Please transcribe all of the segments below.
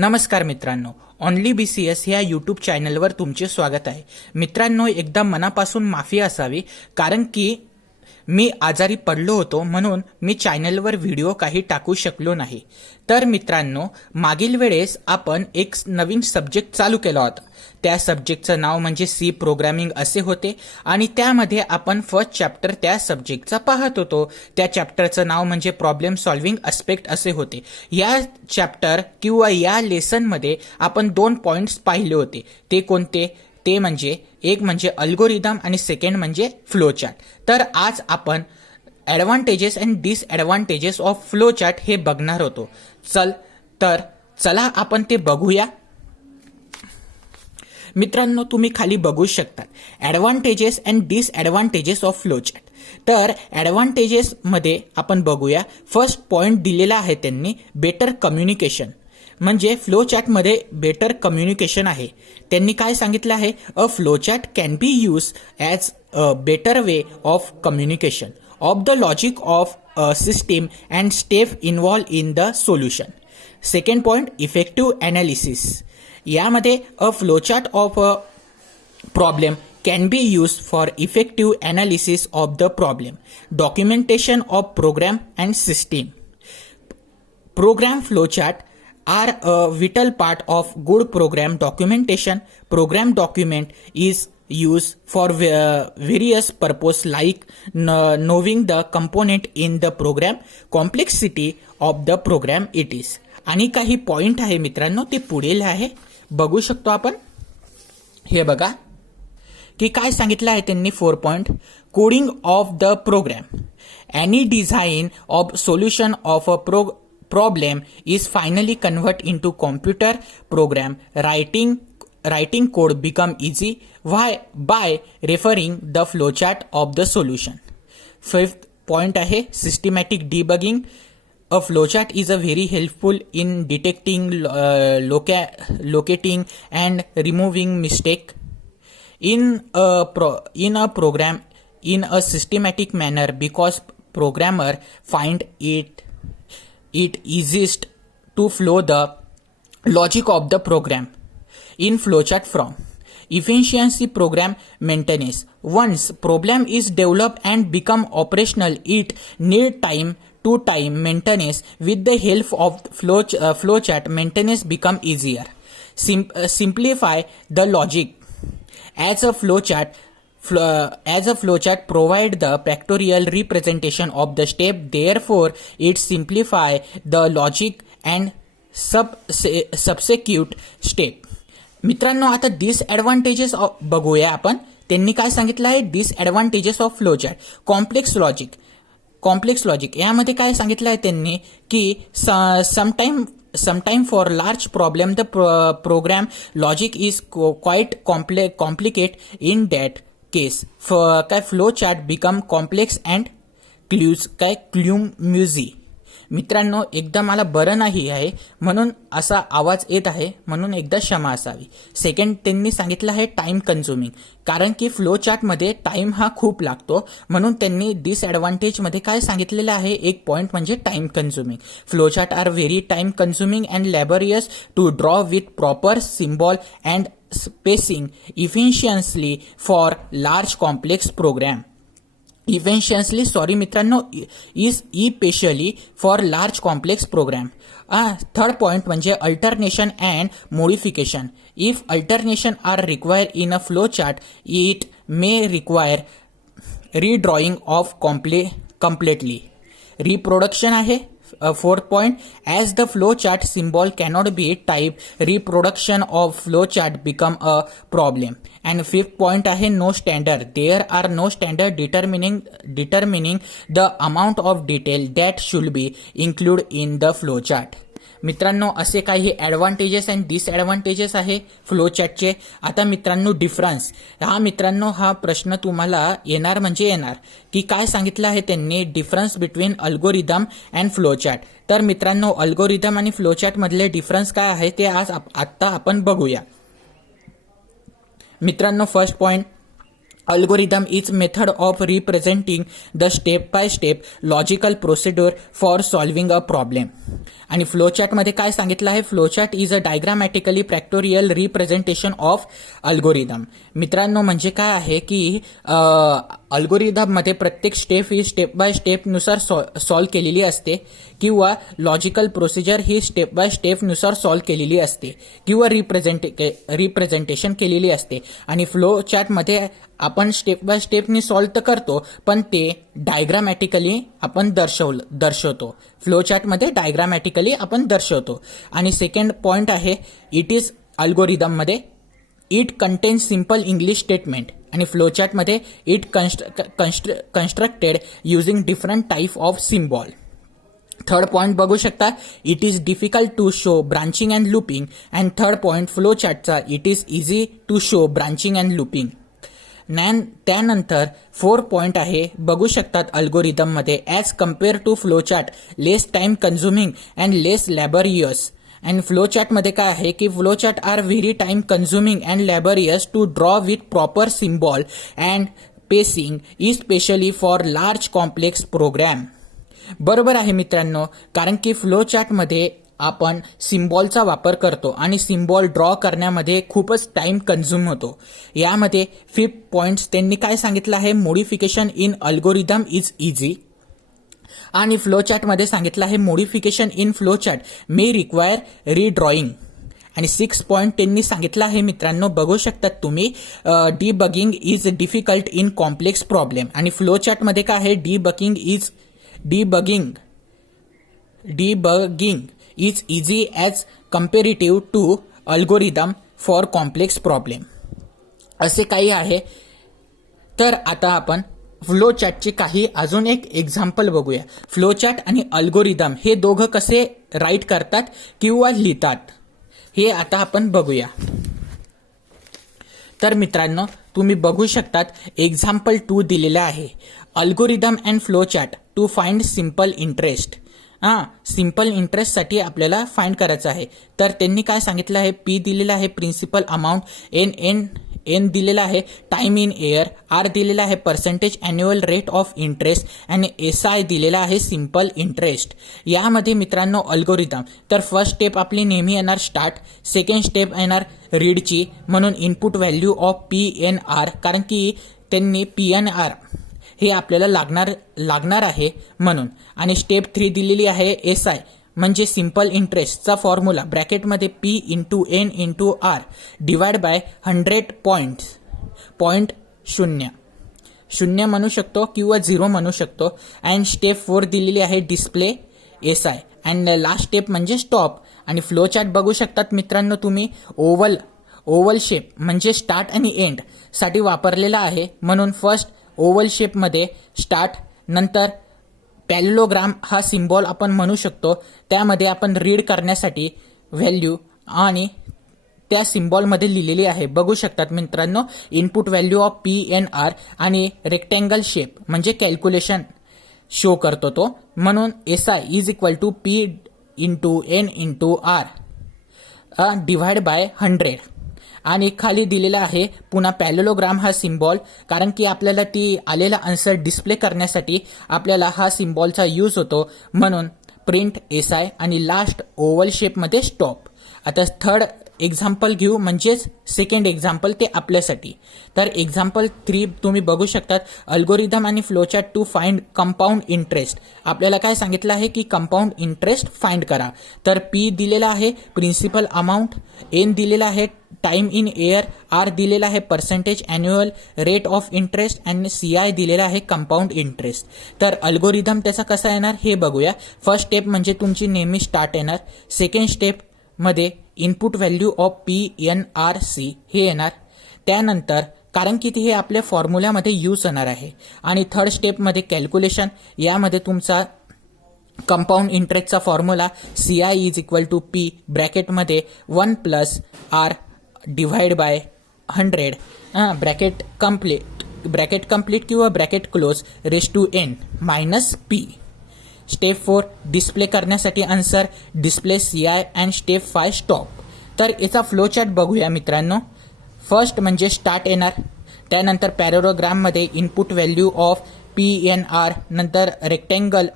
नमस्कार मित्रांनो, only BCS ह्या यूट्यूब चॅनलवर तुमचे स्वागत आहे. मित्रांनो, एकदा मनापासून माफी असावी, कारण की मी आजारी पडलो होतो म्हणून मी चॅनलवर व्हिडिओ काही टाकू शकलो नाही. तर मित्रांनो, मागील वेळेस आपण एक नवीन सब्जेक्ट चालू केला होता. त्या सब्जेक्टचं नाव म्हणजे सी प्रोग्रामिंग असे होते आणि त्यामध्ये आपण फर्स्ट चॅप्टर त्या सब्जेक्टचा पाहत होतो. त्या चॅप्टरचं नाव म्हणजे प्रॉब्लेम सॉल्व्हिंग अस्पेक्ट असे होते. या चॅप्टर किंवा या लेसनमध्ये आपण 2 पॉइंट्स पाहिले होते. ते कोणते? ते म्हणजे एक म्हणजे अल्गोरिदम आणि सेकंड म्हणजे फ्लो चार्ट. तर आज आपण advantages and disadvantages of flow chart हे बघणार होतो. चला आपण ते बघूया. मित्रांनो, तुम्ही खाली बघू शकता advantages and disadvantages of flow chart. तर ॲडव्हान्टेजेसमध्ये आपण बघूया. फर्स्ट पॉइंट दिलेला आहे त्यांनी, बेटर कम्युनिकेशन. म्हणजे फ्लो चार्टमध्ये बेटर कम्युनिकेशन आहे. त्यांनी काय सांगितलं आहे? A flow chart can be use as a better way of communication of the logic of a system and step involve in the solution. Second point, effective analysis. यामध्ये a flow chart of a problem can be used for effective analysis of the problem, documentation of program and system. Program flowchart are a vital part of good program documentation. Program document is used for various purpose like knowing the component in the program, complexity of the program it is. आणि काही point आहे मित्रांनो, ते पुढील आहे, बघू शकतो आपण. हे बघा की काय सांगितलं आहे त्यांनी. 4 point, coding of the program. Any design of solution of a problem is finally convert into computer program. Writing code become easy by referring the flowchart of the solution. 5th point आहे, systematic debugging. A flowchart is a very helpful in detecting, locating and removing mistake in a program in a systematic manner because programmer find it easiest to flow the logic of the program in flowchart from. Efficiency program maintenance. Once program is developed and become operational, it need time to time maintenance. With the help of flowchart, maintenance become easier. Simplify the logic. As a flowchart provide the factorial representation of the step, therefore it simplify the logic and subsequent step. मित्रांनो, आता disadvantages बघूया आपण. त्यांनी काय सांगितलं आहे? Disadvantages of flowchart. Complex logic यामध्ये काय सांगितलं आहे त्यांनी की sometime for large problem the program logic is quite complicated. In that case flow chart become complex and clumsy. मित्रांनो, एकदा मला बरं नाही आहे म्हणून असा आवाज येत आहे, म्हणून एकदा क्षमा असावी. सेकंड, त्यांनी सांगितलं आहे टाइम कन्झ्युमिंग. कारण की फ्लो चार्टमध्ये टाइम हा खूप लागतो, म्हणून त्यांनी डिसॲडव्हान्टेजमध्ये काय सांगितलेलं आहे? एक पॉईंट म्हणजे time consuming. Flow chart are very time consuming and laborious to draw with proper symbol and spacing efficiently for large complex program. इव्हेंशियसली मित्रांनो, is especially for large complex program. Third point म्हणजे alternation and modification. If alternation are require in a flow chart, it may require redrawing of completely. Reproduction आहे. 4th point, as the flow chart symbol cannot be typed, reproduction of flow chart become a problem. And 5th point आहे, no standard. There are no standard determining the amount of detail that should be included in the flow chart. मित्रांनो, असे काही advantages and disadvantages आहे flow चार्टचे. आता मित्रांनो, difference हा प्रश्न तुम्हाला येणार म्हणजे येणार की काय सांगितलं आहे त्यांनी? Difference between algorithm and flow chart. तर मित्रांनो, अल्गोरिदम आणि फ्लो चार्टमधले डिफरन्स काय आहे ते आज आत्ता आपण बघूया. मित्रांनो, first point, algorithm is method of representing the step by step logical procedure for solving a problem. आणि फ्लो चार्टमध्ये काय सांगितलं आहे, flow chart is a diagrammatically factorial representation of algorithm. मित्रांनो म्हणजे काय आहे की अल्गोरिदममध्ये प्रत्येक स्टेप ही स्टेप बाय स्टेपनुसार सॉल्व्ह केलेली असते किंवा लॉजिकल प्रोसिजर ही स्टेप बाय स्टेपनुसार सॉल्व्ह केलेली असते किंवा रिप्रेझेंटेशन केलेली असते. आणि फ्लो चार्टमध्ये आपण स्टेप बाय स्टेपनी सॉल्व्ह तर करतो पण ते डायग्रामॅटिकली आपण दर्शवतो. फ्लो चार्टमध्ये डायग्रामॅटिकली आपण दर्शवतो. आणि सेकंड पॉइंट आहे इट इज अल्गोरिदममध्ये it contains simple English statement आणि फ्लो चार्टमध्ये it constructed using different type of symbol. Third point बघू शकता it is difficult to show branching and looping. And third point flow चार्टचा it is easy to show branching and looping. त्यानंतर 4 point आहे बघू शकतात अल्गोरिदममध्ये as compare to flow chart less time consuming and less laborious. And flow चार्टमध्ये काय आहे की flow chart are very time consuming and laborious to draw with proper symbol and pacing especially for large complex program. बरोबर आहे मित्रांनो, कारण की flow चार्टमध्ये आपण सिम्बॉलचा वापर करतो आणि सिम्बॉल ड्रॉ करण्यामध्ये खूपच टाइम कन्झ्युम होतो. यामध्ये 5 पॉइंट्स त्यांनी काय सांगितलं आहे, modification in algorithm is easy. आणि फ्लो चार्टमध्ये सांगितलं आहे modification in flow chart may require redrawing. आणि 6 पॉइंट त्यांनी सांगितलं आहे मित्रांनो बघू शकतात तुम्ही debugging is difficult in complex problem. आणि फ्लो चार्टमध्ये काय आहे debugging is easy as comparative to algorithm for complex problem असे काही आहे. तर आता आपण फ्लो चार्टचे काही अजून एक एक्झाम्पल बघूया. फ्लो चार्ट आणि अल्गोरिदम हे दोघं कसे राईट करतात किंवा लिहितात हे आता आपण बघूया. तर मित्रांनो तुम्ही बघू शकतात एक्झाम्पल 2 दिलेला आहे. Algorithm and flow chart to find simple interest. Simple इंटरेस्टसाठी आपल्याला फाइंड करायचं आहे. तर त्यांनी काय सांगितलं आहे, पी दिलेला आहे प्रिन्सिपल अमाऊंट, एन दिलेला आहे टाइम इन एअर, आर दिलेला आहे percentage annual rate of interest आणि SI दिलेला आहे सिम्पल इंटरेस्ट. यामध्ये मित्रांनो अल्गोरिदम तर फर्स्ट स्टेप आपली नेहमी येणार स्टार्ट, सेकंड स्टेप येणार रीडची म्हणून इनपुट व्हॅल्यू ऑफ PNR, कारण की त्यांनी PNR हे आपल्याला लागणार आहे म्हणून. आणि स्टेप 3 दिलेली आहे SI म्हणजे सिम्पल इंटरेस्टचा फॉर्म्युला ब्रॅकेटमध्ये P into N into R divide by 100 point 0 म्हणू शकतो किंवा 0 म्हणू शकतो. अँड स्टेप 4 दिलेली आहे display SI and last step म्हणजे स्टॉप. आणि फ्लो चार्ट बघू शकतात मित्रांनो तुम्ही ओव्हल शेप म्हणजे स्टार्ट आणि एंड साठी वापरलेला आहे म्हणून फर्स्ट ओव्हल शेपमध्ये स्टार्ट, नंतर पॅरेललोग्राम हा सिम्बॉल आपण म्हणू शकतो, त्यामध्ये आपण रीड करण्यासाठी व्हॅल्यू आणि त्या सिम्बॉलमध्ये लिहिलेली आहे बघू शकतात मित्रांनो इनपुट व्हॅल्यू ऑफ PNR. आणि रेक्टँगल शेप म्हणजे कॅल्क्युलेशन शो करतो तो म्हणून SI is equal to P into N into R divide by 100. आणि खाली दिलेला आहे पुन्हा पॅरेललोग्राम हा सिम्बॉल, कारण की आपल्याला ती आलेला आन्सर डिस्प्ले करण्यासाठी आपल्याला हा सिम्बॉलचा यूज होतो म्हणून प्रिंट SI आणि लास्ट ओव्हल शेपमध्ये स्टॉप. आता थर्ड एक्झाम्पल घेऊ म्हणजेच सेकंड एक्झाम्पल ते आपल्यासाठी. तर एक्झाम्पल 3 तुम्ही बघू शकतात अल्गोरिदम आणि flowchart to find compound interest. आपल्याला काय सांगितलं आहे की कंपाऊंड इंटरेस्ट फाइंड करा. तर P दिलेला आहे प्रिन्सिपल अमाऊंट, N दिलेला आहे टाइम इन एअर, आर दिलेला आहे percentage annual rate of interest आणि CI दिलेला आहे कंपाऊंड इंटरेस्ट. तर अल्गोरिदम त्याचा कसा येणार हे बघूया. फर्स्ट स्टेप म्हणजे तुमची नेहमी स्टार्ट येणार, सेकंड स्टेप मध्ये इनपुट व्हॅल्यू ऑफ PNRC हे येणार, त्यानंतर कारण की हे आपल्या फॉर्म्युल्यामध्ये यूज होणार आहे. आणि थर्ड स्टेपमध्ये कॅल्क्युलेशन, यामध्ये तुमचा कंपाऊंड इंटरेस्टचा formula CI is equal to P ब्रॅकेटमध्ये 1 plus R divide by 100 bracket complete किंवा bracket close raise to N minus P. Step 4 display करण्यासाठी answer display CI and step 5 stop. तर याचा फ्लो चार्ट बघूया मित्रांनो. फर्स्ट म्हणजे start येणार, त्यानंतर पॅरेललोग्राममध्ये इनपुट व्हॅल्यू ऑफ PNR, नंतर रेक्टँगल,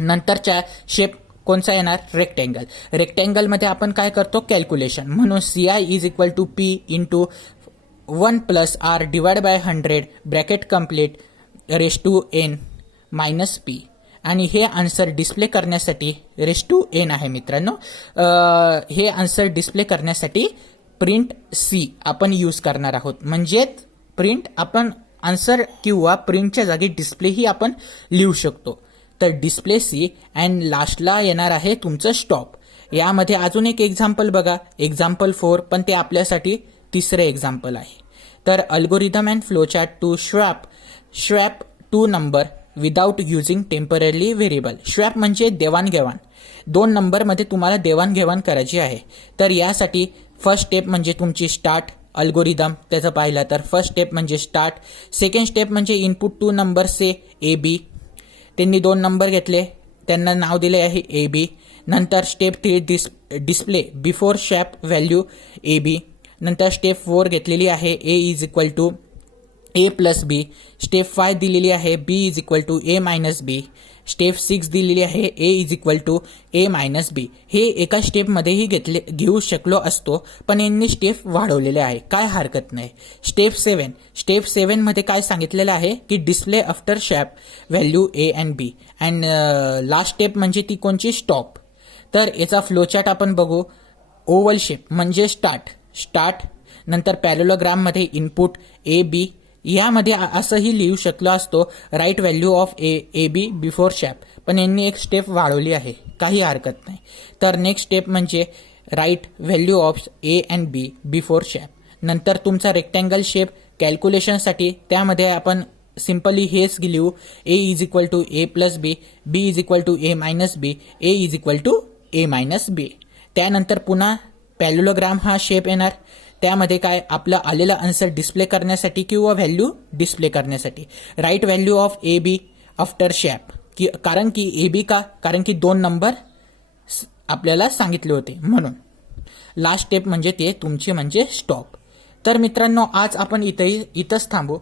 नंतरच्या शेप कोणचा येणार? रेक्टँगल. रेक्टँगलमध्ये आपण काय करतो? कॅल्क्युलेशन. म्हणून CI is equal to P into 1 plus R divide by 100 bracket complete raise to N minus P. आणि हे आन्सर डिस्प्ले करण्यासाठी रेस टू N आहे मित्रांनो. हे आन्सर डिस्प्ले करण्यासाठी प्रिंट C आपण यूज करणार आहोत. म्हणजेच प्रिंट आपण आन्सर किंवा प्रिंटच्या जागी डिस्प्ले ही आपण लिहू शकतो. तर डिस्प्ले C अँड लास्टला येणार आहे तुमचं स्टॉप. यामध्ये अजून एक एक्झाम्पल बघा, एक्झाम्पल 4, पण ते आपल्यासाठी तिसरे एक्झाम्पल आहे. तर algorithm and flowchart to swap two number without using temporary variable. Swap म्हणजे देवाणघेवाण. 2 नंबरमध्ये तुम्हाला देवाणघेवाण करायची आहे. तर यासाठी फर्स्ट स्टेप म्हणजे तुमची स्टार्ट अल्गोरिदम. त्याचं पाहिलं तर फर्स्ट स्टेप म्हणजे स्टार्ट. सेकंड स्टेप म्हणजे इनपुट 2 नंबरचे AB. त्यांनी 2 नंबर घेतले, त्यांना नाव दिले आहे AB. नंतर step 3 display before swap value AB. नंतर स्टेप 4 घेतलेली आहे A is equal to A plus B. Step 5 दिलेली आहे B is equal to A minus B. Step 6 दिलेली आहे A is equal to A minus B. हे एका स्टेपमध्येही घेऊ शकलो असतो, पण यांनी स्टेप वाढवलेले आहे, काय हरकत नाही. स्टेप 7 मध्ये काय सांगितलेलं आहे की display after swap value A and B. And last step म्हणजे ती कोणची? स्टॉप. तर याचा फ्लोचार्ट आपण बघू. ओव्हल शेप म्हणजे स्टार्ट. नंतर पॅरेलोग्राममध्ये इनपुट AB. यामध्ये असंही लिहू शकलो असतो write value of AB before swap, पण यांनी एक स्टेप वाढवली आहे, काही हरकत नाही. तर नेक्स्ट स्टेप म्हणजे write value of A and B before swap. नंतर तुमचा रेक्टँगल शेप कॅल्क्युलेशनसाठी त्यामध्ये आपण सिम्पली हेच लिहू A is equal to A plus B, B is equal to A minus B, A is equal to A minus B. त्यानंतर पुन्हा पॅरेलोग्राम हा shape येणार. त्यामध्ये काय आपलं आलेला आन्सर डिस्प्ले करण्यासाठी किंवा व्हॅल्यू डिस्प्ले करण्यासाठी write value of AB after swap. कारण की AB का? कारण की 2 नंबर आपल्याला सांगितले होते म्हणून. लास्ट स्टेप म्हणजे ते तुमचे म्हणजे स्टॉप. तर मित्रांनो आज आपण इथंच थांबू.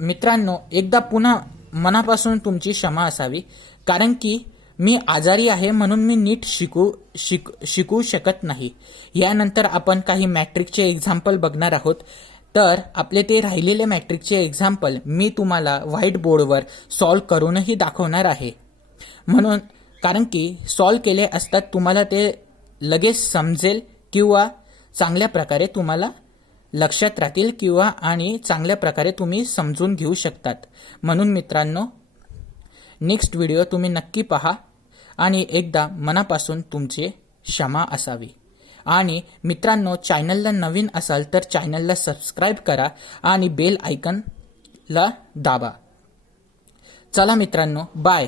मित्रांनो एकदा पुन्हा मनापासून तुमची क्षमा असावी, कारण की मी आजारी आहे म्हणून मी नीट शिकू शकत नाही. यानंतर आपण काही मॅट्रिकचे एक्झाम्पल बघणार आहोत. तर आपले ते राहिलेले मॅट्रिकचे एक्झाम्पल मी तुम्हाला व्हाईट बोर्डवर सॉल्व करूनही दाखवणार आहे. म्हणून कारण की सॉल्व केले असतात तुम्हाला ते लगेच समजेल किंवा चांगल्या प्रकारे तुम्हाला लक्षात राहतील किंवा आणि चांगल्या प्रकारे तुम्ही समजून घेऊ शकतात. म्हणून मित्रांनो नेक्स्ट व्हिडिओ तुम्ही नक्की पहा आणि एकदा मनापासून तुमचे क्षमा असावी. आणि मित्रांनो चॅनलला नवीन असाल तर चॅनलला सबस्क्राईब करा आणि बेल आयकनला दाबा. चला मित्रांनो बाय.